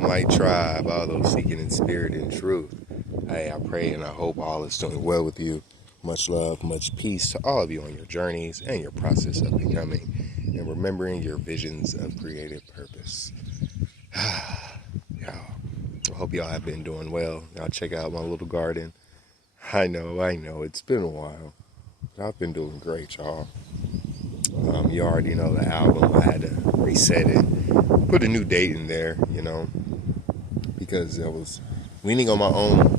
my tribe, all those seeking in spirit and truth. Hey, I pray and I hope all is doing well with you. Much love, much peace to all of you on your journeys and your process of becoming and remembering your visions of creative purpose. Y'all, I hope y'all have been doing well. Y'all check out my little garden. I know, it's been a while. But I've been doing great, y'all. You already know the album. I had to reset it, put a new date in there, because I was leaning on my own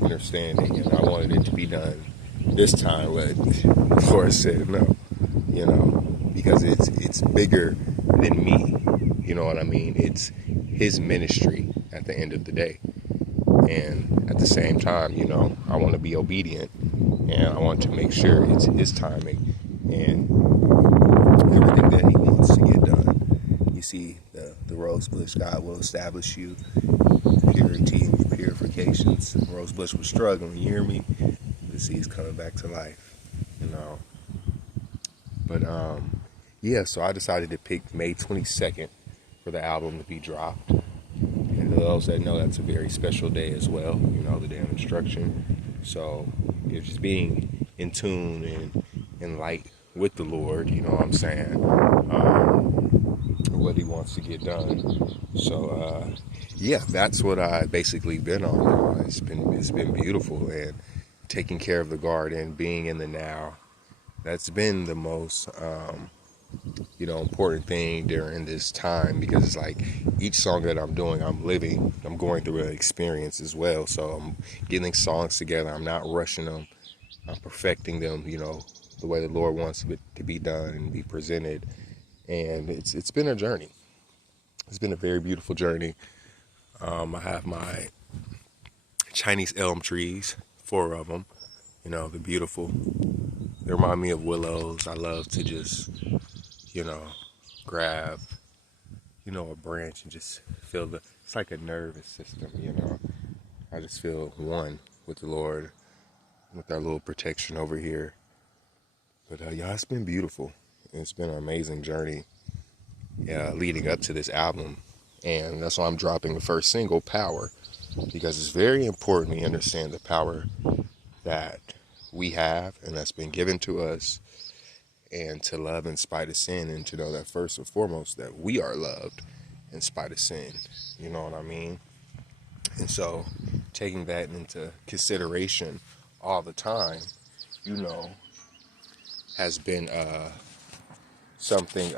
understanding, and I wanted it to be done this time, but of course said no, because it's bigger than me. You know what I mean? It's his ministry at the end of the day, and at the same time, I want to be obedient, and I want to make sure it's his timing and everything that he wants to get done. You see, the rose bush, God will establish you purity and purifications. Rose bush was struggling, you hear me? The seed's coming back to life, But yeah, so I decided to pick May 22nd for the album to be dropped. And those that know, that's a very special day as well, the day of instruction. So it's just being in tune and in light with the Lord, you know what I'm saying? What he wants to get done. So yeah, that's what I basically been on. It's been beautiful, and taking care of the garden, being in the now. That's been the most important thing during this time, because it's like each song that I'm doing, I'm going through an experience as well. So I'm getting songs together. I'm not rushing them. I'm perfecting them, the way the Lord wants it to be done and be presented. And it's been a journey. It's been a very beautiful journey. I have my Chinese elm trees, 4 of them. They're beautiful. They remind me of willows. I love to just, grab, a branch and just feel it's like a nervous system, I just feel one with the Lord, with our little protection over here. But yeah, it's been beautiful. It's been an amazing journey leading up to this album. And that's why I'm dropping the first single, Power, because it's very important we understand the power that we have and that's been given to us, and to love in spite of sin, and to know that first and foremost that we are loved in spite of sin. You know what I mean? And so taking that into consideration all the time, has been something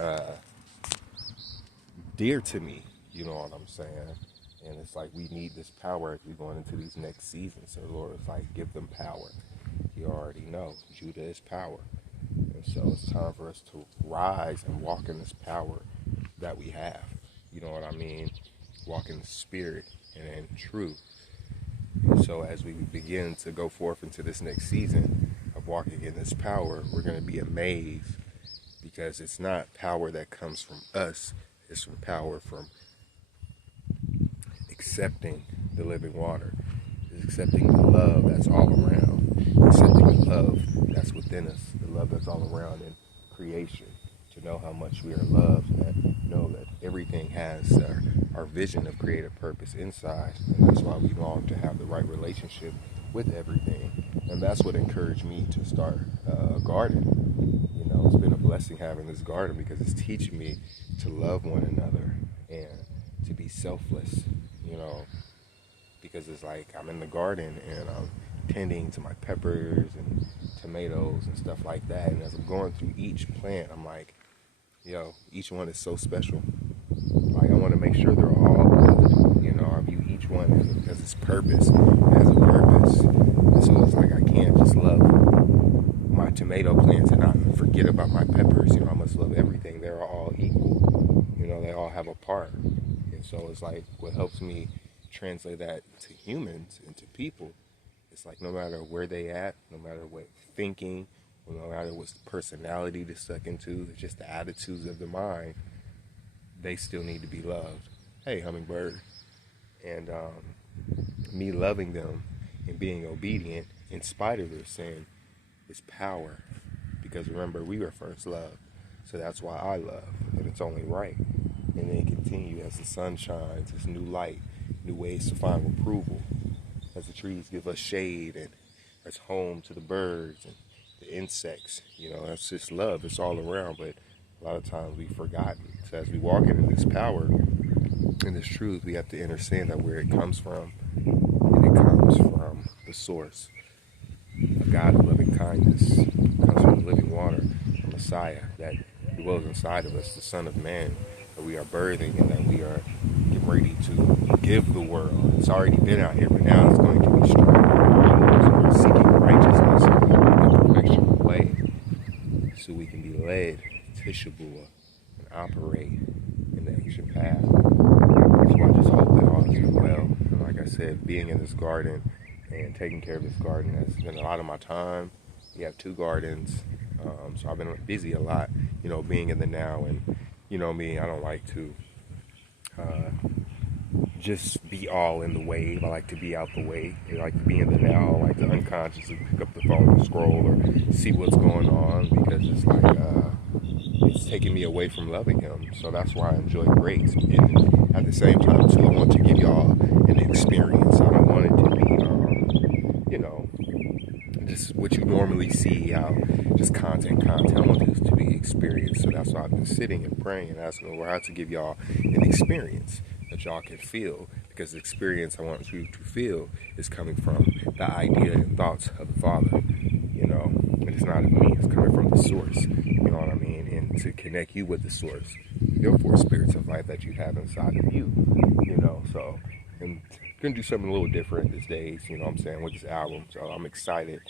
dear to me. You know what I'm saying? And it's like we need this power as we're going into these next seasons. So the Lord is like, give them power. You already know, Judah is power. And so it's time for us to rise and walk in this power that we have. You know what I mean? Walk in the spirit and in truth. And so as we begin to go forth into this next season of walking in this power, we're going to be amazed, because it's not power that comes from us. It's from power from accepting the living water. It's accepting the love that's all around. Accepting the love that's within us. The love that's all around in creation. To know how much we are loved. And know that everything has our vision of creative purpose inside. And that's why we long to have the right relationship with everything. And that's what encouraged me to start a garden. It's been a blessing having this garden, because it's teaching me to love one another and to be selfless, because it's like I'm in the garden and I'm tending to my peppers and tomatoes and stuff like that. And as I'm going through each plant, I'm like, each one is so special. Like, I want to make sure they're all good. I view each one as its purpose, as a purpose. And so it's like I can't just love my tomato plants and not forget about my peppers. I must love everything. They're all equal. They all have a part. And so it's like what helps me translate that to humans and to people. It's like no matter where they at, no matter what thinking, no matter what personality they're stuck into, it's just the attitudes of the mind, they still need to be loved. Hey, hummingbird. And me loving them and being obedient in spite of their sin is power. Because remember, we were first loved. So that's why I love, and it's only right. and then continue as the sun shines, as new light, new ways to find approval, as the trees give us shade and as home to the birds and the insects. That's just love. It's all around, but a lot of times we've forgotten. So as we walk into this power and this truth, we have to understand that where it comes from, and it comes from the source. A God of loving kindness comes from the living water, the Messiah that dwells inside of us, the Son of Man that we are birthing and that we are getting ready to give the world. It's already been out here, but now it's going to be stronger. So we're seeking righteousness in the perfection way so we can be led Teshubah and operate in the ancient path. So I just hope that all is well. And like I said, being in this garden and taking care of this garden has been a lot of my time. We have 2 gardens, so I've been busy a lot, being in the now. And me, I don't like to just be all in the wave. I like to be out the way. I like to be in the now. I like to unconsciously pick up the phone and scroll or see what's going on, because it's like it's taking me away from loving him. So that's why I enjoy grace. And at the same time too, I want to give y'all an experience. I don't want it to be just what you normally see out, just content. I want this to be experienced. So that's why I've been sitting and praying and asking the Lord how to give y'all an experience that y'all can feel, because the experience I want you to feel is coming from the idea and thoughts of the Father, and it's not of me, it's coming from the source, you know what I mean, and to connect you with the source, your 4 spirits of life that you have inside of you, so, and gonna do something a little different these days, what I'm saying, with this album. So I'm excited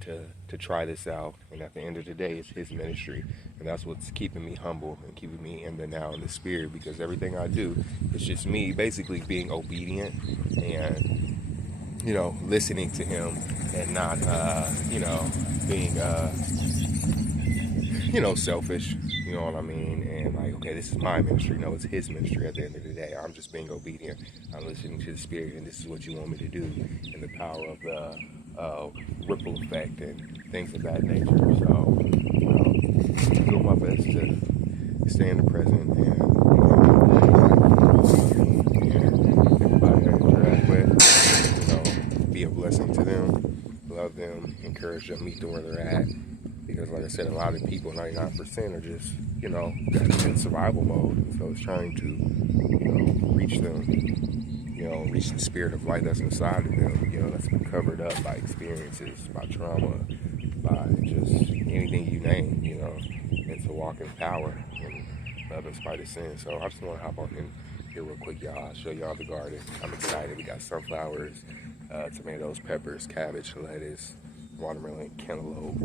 to try this out. And at the end of the day, it's his ministry, and that's what's keeping me humble and keeping me in the now in the spirit, because everything I do is just me basically being obedient and listening to him, and not being selfish, you know what I mean? And like, okay, this is my ministry. No, it's his ministry at the end of the day. I'm just being obedient. I'm listening to the Spirit, and this is what you want me to do, and the power of the ripple effect and things of that nature. So, doing my best to stay in the present and, everybody I interact with, be a blessing to them, love them, encourage them, meet them where they're at. Because like I said, a lot of people, 99%, are just, in survival mode. And so it's trying to, reach them, reach the spirit of light that's inside of them, that's been covered up by experiences, by trauma, by just anything you name, and to walk in power and love in spite of sin. So I just want to hop on in here real quick, y'all. I'll show y'all the garden. I'm excited. We got sunflowers, tomatoes, peppers, cabbage, lettuce, watermelon, cantaloupe.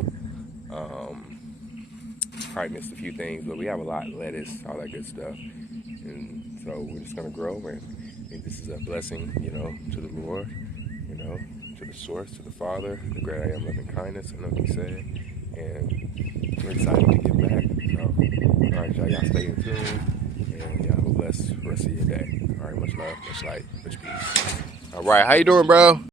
Probably missed a few things, but we have a lot of lettuce, all that good stuff. And so we're just going to grow, and I think this is a blessing, to the Lord, to the source, to the Father, the great I am loving kindness, I know he said. And we're excited to get back. So, all right, y'all stay in tune, and y'all have a blessed rest of your day. All right, much love, much light, much peace. All right, how you doing, bro?